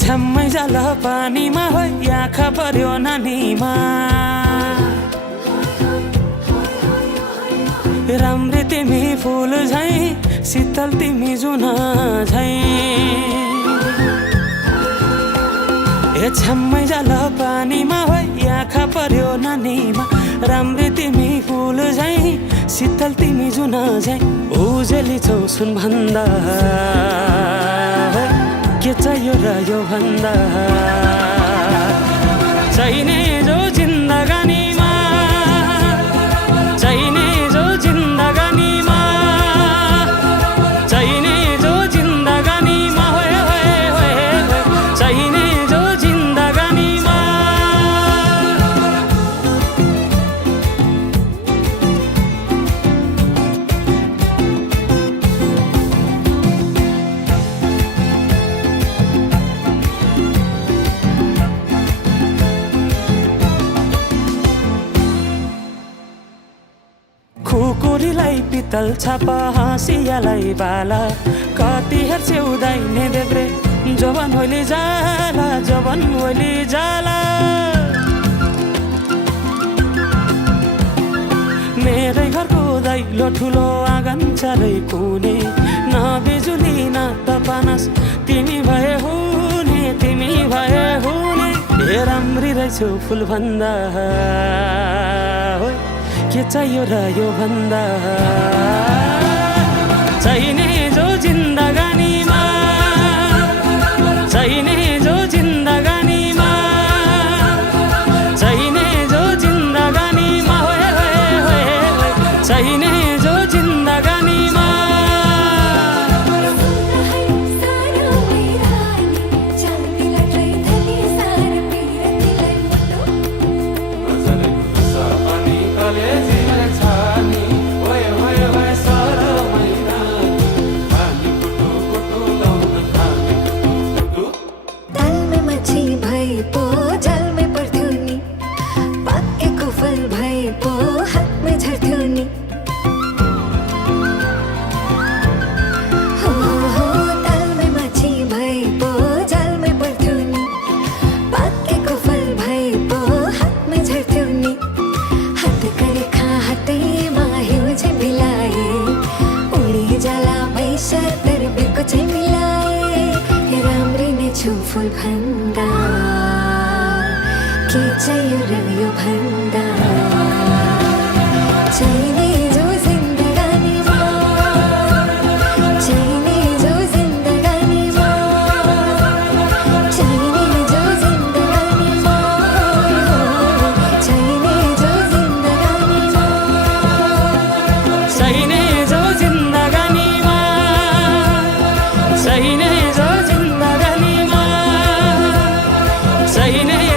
छ्याम्मै जाल पानीमा हो आँखा पर्यो नानीमा राम्री तिमी फुल झै शीतल तिमी जुन झै छ्याम्मै जाल पानीमा हो आँखा पर्यो नानीमा राम्री तिमी फुल झै शीतल तिमी जुन झै उजेली छौ सुन भन्दा के चाहियो र यो भन्दा चाहिने जो जिन्दगानीमा चाहिने जो जिन्दगानीमा चाहिने जो जिन्दगानीमा होए होए होए चाहिने जो जिन्दगानीमा खुकुरीलाई पितल छापा हाँसियालाई बाला कति हेर्छे उदाइने देब्रे जवान होली जाला जवान होली जाला मेरै घरको दैलो ठुलो आँगन चारै कुने न बिजुली न त पानस तिमी भए हुने तिमी भए हुने हे राम्री रहेछौ फुल भन्दा के चाहियो र यो भन्दा चाहिने जो जिन्दगानीमा चाहिने जो जिन्दगानीमा चाहिने जो जिन्दगानीमा होए होए होए चाहिने जो जिन्दगानीमा फुल भन्दा के चाहियो र यो भन्दा चाहिने जो जिन्दगानीमा चाहिने जो जिन्दगानीमा चाहिने जो जिन्दगानीमा चाहिने जो जिन्दगानीमा चाहिने जो जिन्दगानीमा चाहिने जो जिन्दगानीमा चाहिने